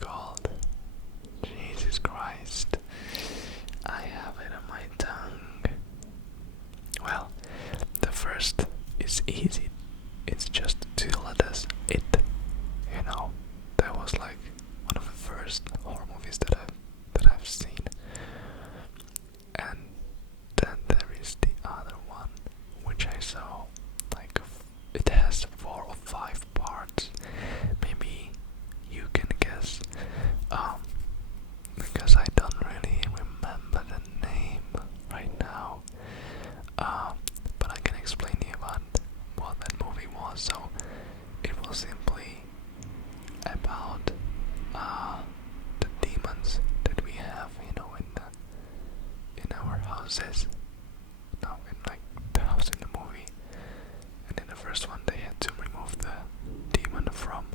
called? Jesus Christ. I have it on my tongue. Well, the first is easy. It's just two letters. It. You know, that was like one of the first horror movies that I've seen. And then there is the other one, which I saw. Like it has 4 or 5 parts. Maybe you can guess. Because I don't really remember the name right now. But I can explain to you about what that movie was. So it was simply about the demons that we have, in our houses. No, in like the house in the movie. And in the first one, they had to remove the demon from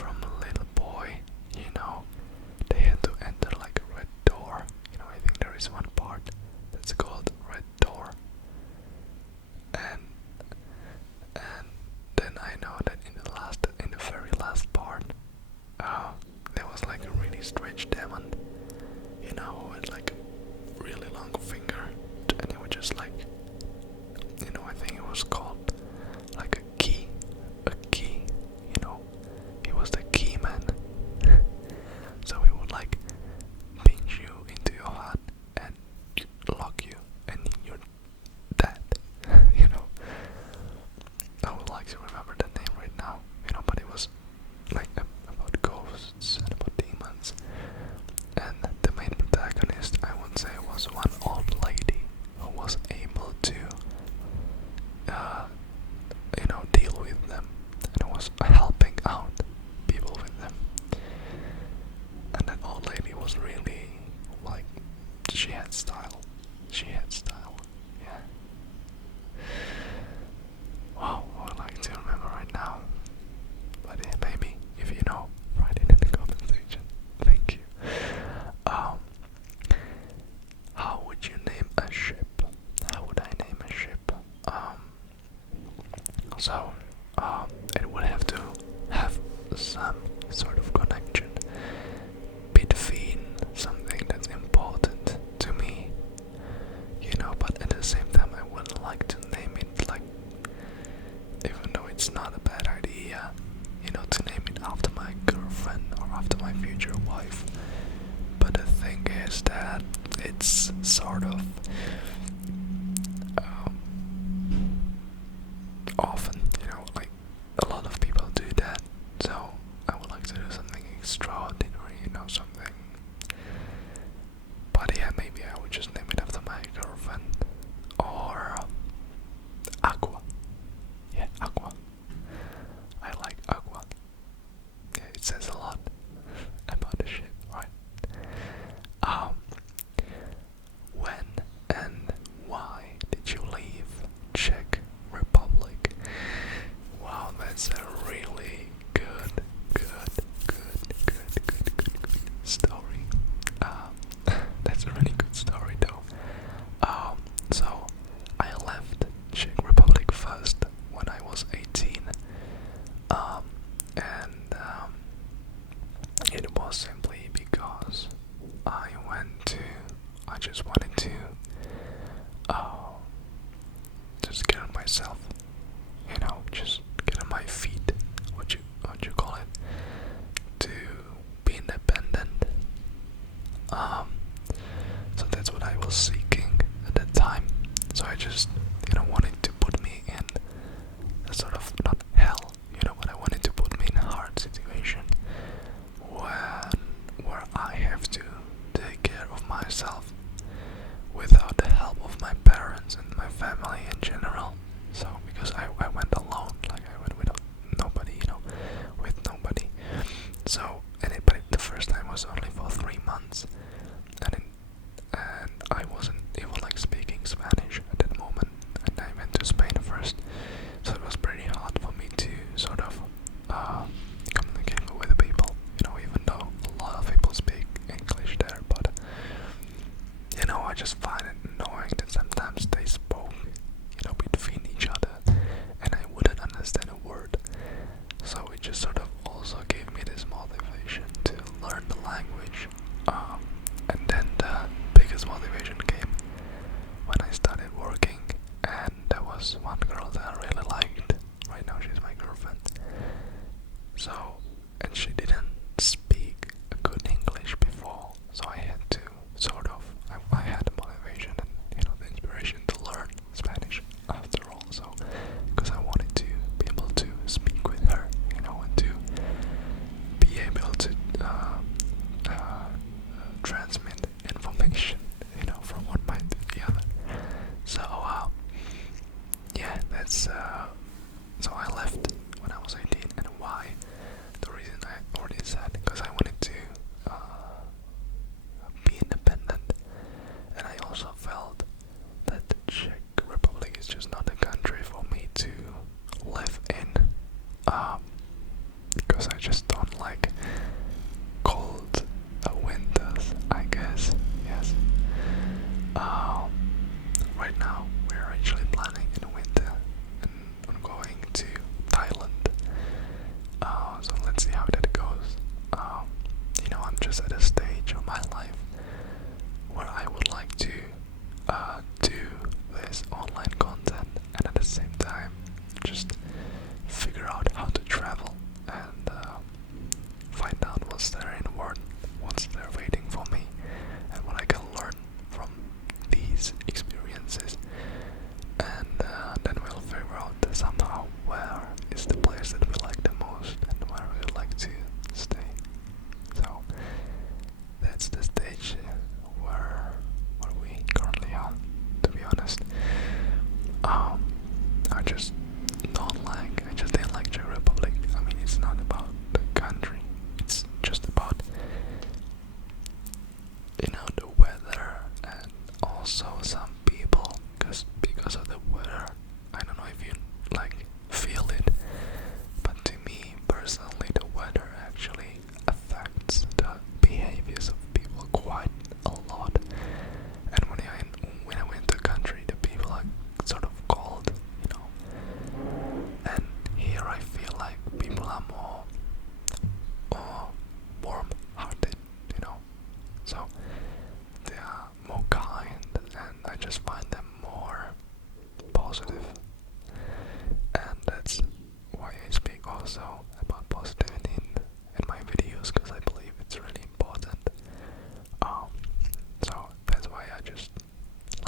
a little boy. They had to enter like a red door. I think there is one part that's called red door. And then I know that in the very last part, there was like a really strange demon, with like a really long finger, and it was just like, I think it was called like a key, he was the key man. So he would like pinch you into your heart and lock you, and you're dead. I would like to remember the name right now, but it was like about ghosts and about demons. And the main protagonist, I would say, was one old lady who was able to, deal with them, and was helping out people with them. And that old lady was really, like, she had style. Yeah. Wow, I would like to remember right now. But yeah, maybe, if you know, write it in the comment section. Thank you. How would you name a ship? How would I name a ship? It would have to have some sort of connection between something that's important to me, but at the same time I wouldn't like to name it like, even though it's not a bad idea, to name it after my girlfriend or after my future wife. But the thing is that it's sort of often, like a lot of people do that. So I would like to do something extraordinary, something. But yeah, maybe I would just name it after my girlfriend. Or Aqua. Yeah, Aqua. I like Aqua. Yeah, it says a lot about the shit, right? When and why did you leave Czech Republic? Wow, that's a really good story. That's a really good story though. So I left Czech Republic first when I was 18. It was simply because I just wanted to just get on myself, just get on my feet, what you call it, to be independent. So that's what I was seeking at that time. So I just, wanted to put me in a sort of, not hell, but I wanted to put me in a hard situation where I have to take care of myself without the help of my parents and my family in general. So because I went alone, like I went without nobody, with nobody. So but the first time was only for 3 months, and I wasn't even like speaking Spanish at that moment, and I went to Spain first. So it was pretty hard for me to sort of communicate with the people, even though a lot of people speak English there, but I just find it annoying that sometimes they spoke, between each other, and I wouldn't understand a word. So it just sort of also gave me this motivation to Um, and then the biggest motivation came when I started working, and there was one girl that I really liked. Right now she's my girlfriend. So, and she didn't speak good English before, so I had to I had the motivation and the inspiration to learn Spanish after all. So, because I wanted to be able to speak with her, and to be able to transmit information, from one mind to the other. So, yeah, that's so I left when I was 18, and why? The reason I already said, because I wanted to be independent, and I also felt that the Czech Republic is just not a country for me to live in, because I just don't like cold winters, I guess. Yes. Right now we're actually planning in the winter and on going to Thailand. So let's see how that goes. I'm just at a stage of my life where I would like to do this online content, and at the same time just figure out how to travel and find out what's there in the world, what's there waiting for me, and what I can learn from these experiences. And then we'll figure out somehow where is the place that we like the most and where we would like to stay. So that's the stage where we currently are, to be honest. I just didn't like Czech Republic. I mean, it's not about the country, it's just about the weather, and also some people, because of the weather. I don't know if you feel it, but to me personally the weather actually affects the behaviors of people quite a lot. And when I went to a country, the people are sort of cold, and here I feel like people are more warm-hearted, so they are more kind, and I just find them more positive. And that's why I speak also about positivity in my videos, because I believe it's really important. So that's why I just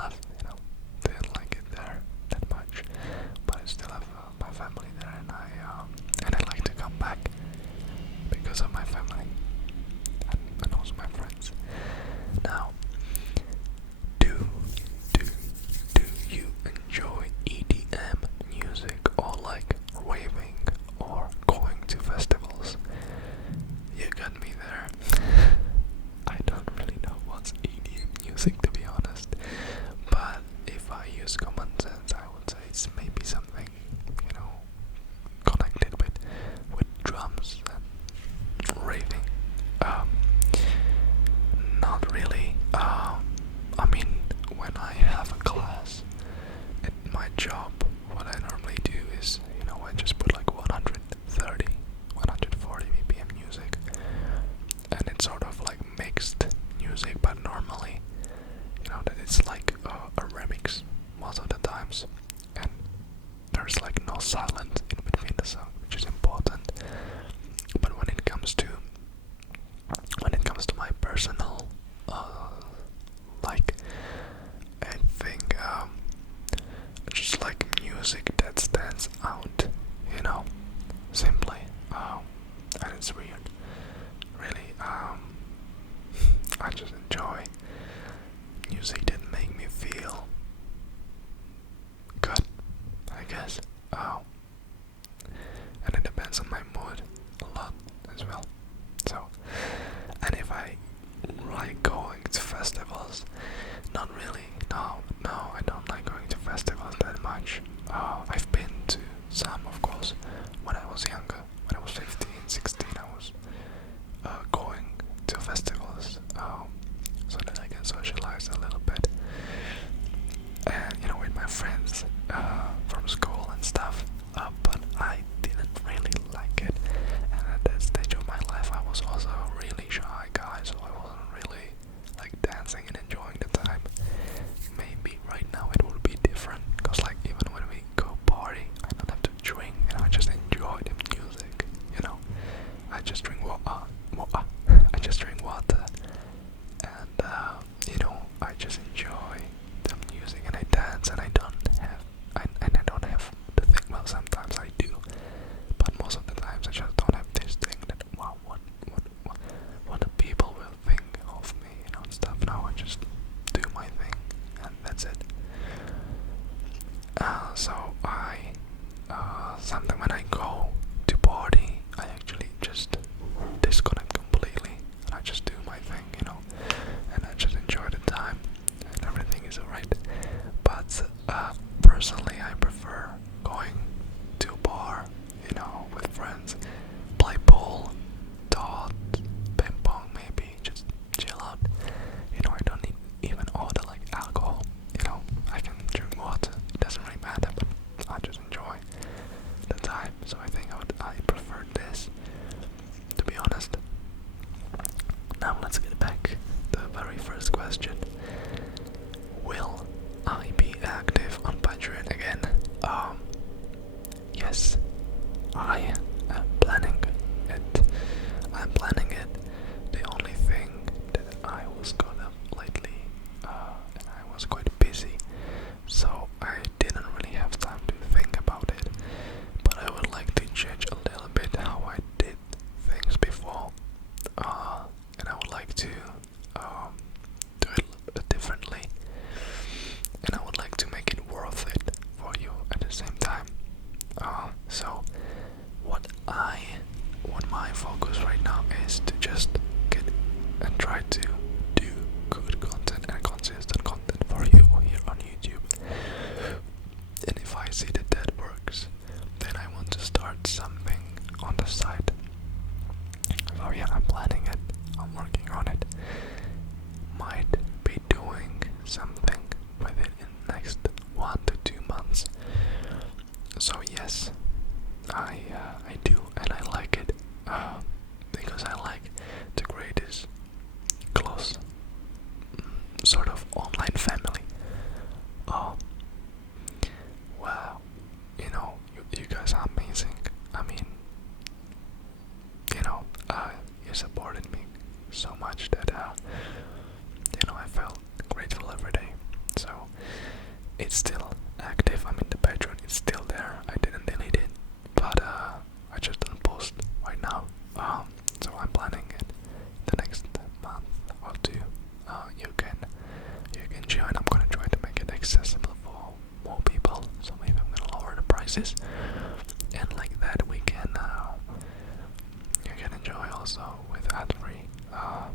left, didn't like it there that much, but I still have my family there, and I like to come back because of my family and also my friends. Now, do you enjoy EDM music, or raving, or going to festivals? You got me there. I don't really know what's EDM music, to be honest, but if I use common sense, I would say it's maybe something, connected with drums and raving. Not really. I mean, when I have a class at my job, what I normally do is, I just put 130, 140 BPM music, and it's sort of mixed music, but normally, that it's a remix most of the times, and there's no silence in between the song, which is important. But when it comes to my personal I think just music that stands out, simply, and it's weird, really. I just enjoy music that make me feel good, I guess. And it depends on my mood a lot as well. So, and if I like going to festivals, not really. No, I don't like going to festivals that much. I've been to some, of course, when I was younger. When I was 15, 16, I was going to festivals. now let's get back to the very first question. Will I be active on Patreon again? Yes, I am planning it. I'm planning it. The only thing that I was caught up lately, and I was quite busy, so I didn't really have time to think about it. But I would like to change a little bit how I did things before, and I would like to do it a little bit differently, and I would like to make it worth it for you at the same time. So what my focus right now is to just get and try to do good content and consistent content for you here on YouTube. And if I see that that works, then I want to start something on the side. So yeah, I'm planning it. I'm working on it. Might be doing something with it in the next 1 to 2 months. So yes, I do, and I like it because I like to create this close sort of online family. Wow, you guys are amazing. I mean, you supported me so much that I felt grateful every day. So it's still active. I mean, the Patreon is still there. I didn't delete it, but I just don't post right now. So I'm planning it the next month or two. You can join. I'm gonna try to make it accessible for more people. So maybe I'm gonna lower the prices, and like that you can enjoy also with ad-free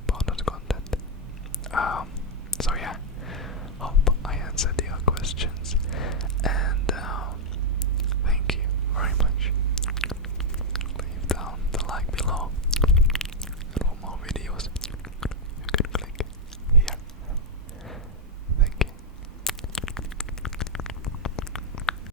bonus content.